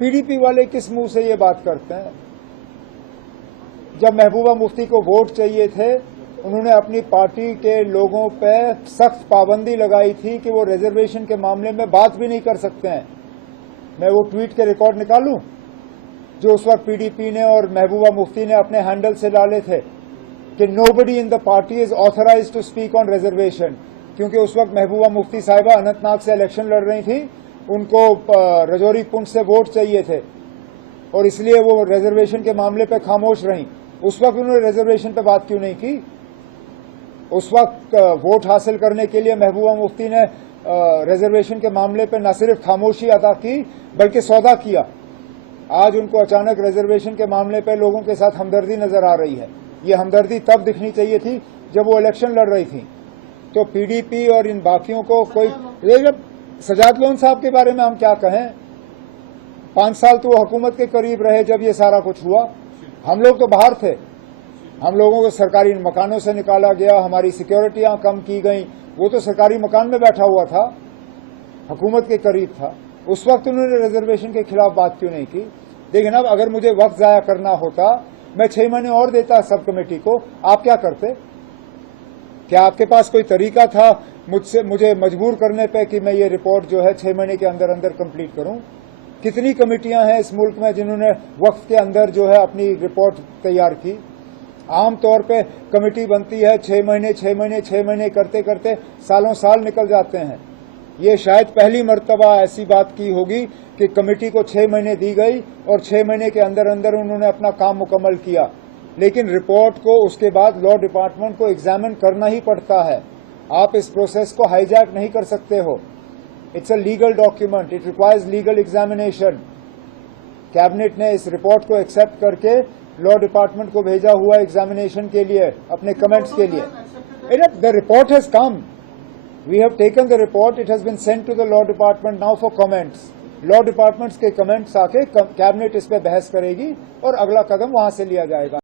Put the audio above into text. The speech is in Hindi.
पीडीपी वाले किस मुंह से ये बात करते हैं? जब महबूबा मुफ्ती को वोट चाहिए थे, उन्होंने अपनी पार्टी के लोगों पे सख्त पाबंदी लगाई थी कि वो रिजर्वेशन के मामले में बात भी नहीं कर सकते हैं। मैं वो ट्वीट के रिकॉर्ड निकालूं जो उस वक्त पीडीपी ने और महबूबा मुफ्ती ने अपने हैंडल से डाले थे कि nobody in the party is authorised to speak on reservation, क्योंकि उस वक्त महबूबा मुफ्ती साहिबा अनंतनाग से इलेक्शन लड़ रही थी, उनको रजौरी पुंछ से वोट चाहिए थे और इसलिए वो रिजर्वेशन के मामले पे खामोश रहीं। उस वक्त उन्होंने रिजर्वेशन पे बात क्यों नहीं की? उस वक्त वोट हासिल करने के लिए महबूबा मुफ्ती ने रिजर्वेशन के मामले पे न सिर्फ खामोशी अदा की बल्कि सौदा किया। आज उनको अचानक रिजर्वेशन के मामले पे लोगों के साथ हमदर्दी नजर आ रही है। ये हमदर्दी तब दिखनी चाहिए थी जब वो इलेक्शन लड़ रही थी। तो पीडीपी और इन बाकियों को कोई, सजाद लोन साहब के बारे में हम क्या कहें? 5 साल तो वो हुकूमत के करीब रहे जब ये सारा कुछ हुआ। हम लोग तो बाहर थे, हम लोगों को सरकारी मकानों से निकाला गया, हमारी सिक्योरिटियां कम की गई। वो तो सरकारी मकान में बैठा हुआ था, हुकूमत के करीब था। उस वक्त उन्होंने रिजर्वेशन के खिलाफ बात क्यों नहीं की? लेकिन अब अगर मुझे वक्त जाया करना होता, मैं 6 महीने और देता सब कमेटी को। आप क्या करते? क्या आपके पास कोई तरीका था मुझे मजबूर करने पे कि मैं ये रिपोर्ट जो है 6 महीने के अंदर अंदर कंप्लीट करूं? कितनी कमेटियां हैं इस मुल्क में जिन्होंने वक्त के अंदर जो है अपनी रिपोर्ट तैयार की? आमतौर पे कमेटी बनती है 6 महीने करते करते सालों साल निकल जाते हैं। ये शायद पहली मर्तबा ऐसी बात की होगी कि कमेटी को 6 महीने दी गई और 6 महीने के अंदर अंदर उन्होंने अपना काम मुकम्मल किया। लेकिन रिपोर्ट को उसके बाद लॉ डिपार्टमेंट को एग्जामिन करना ही पड़ता है। आप इस प्रोसेस को हाईजैक नहीं कर सकते हो। It's a legal document, it requires legal examination. Cabinet ने इस रिपोर्ट को एक्सेप्ट करके लॉ डिपार्टमेंट को भेजा हुआ एग्जामिनेशन के लिए, अपने कमेंट्स के लिए। The report has come, we have taken the report, it has been sent to the law department now for comments. Law departments के कमेंट्स आके कैबिनेट इस पे बहस करेगी और अगला कदम वहां से लिया जाएगा।